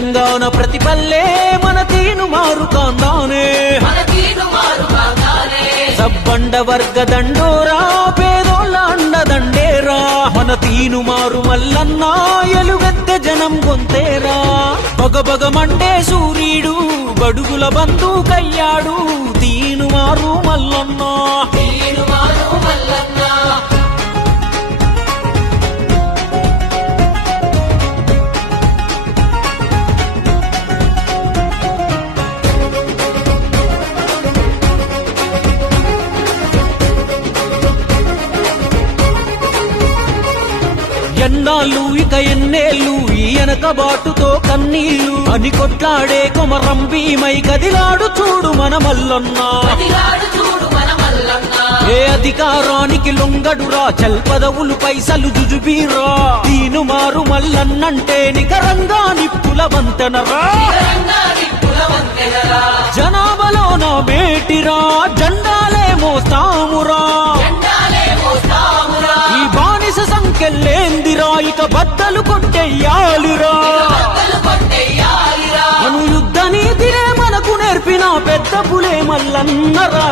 తెలంగాణ ప్రతి పల్లె మన తీను మారు కాందానే సబ్బండ వర్గ దండోరా పేదోళ్ళ అండదండేరా మన తీను మారు మల్లన్న ఎలుగెత్తే జనం గొంతేరా బగబగమండే సూర్యుడు బడుగుల బంధుకయ్యాడు తీను మారు మల్లన్న ఎన్నాళ్ళు ఇక ఎన్నేళ్ళు ఈ వెనకబాటుతో కన్నీళ్లు అని కొట్లాడే కొమరం భీమై కదిలాడు చూడు మన మల్లన్న ఏ అధికారానికి లొంగడురా చల్ పదవులు పైసలు జుజుబీరా తీను మారు మల్లన్నంటే నికరంగా నిప్పుల వంతెనరా జనాభాలో నా బేటిరా జెండాలే మోస్తామురా ఈ బానిస సంఖ్యలేందిరా ఇక బద్దలు కొట్టెయ్యాలిరా అను యుద్ధ నీతినే మనకు నేర్పిన పెద్ద పులే మల్లన్నరా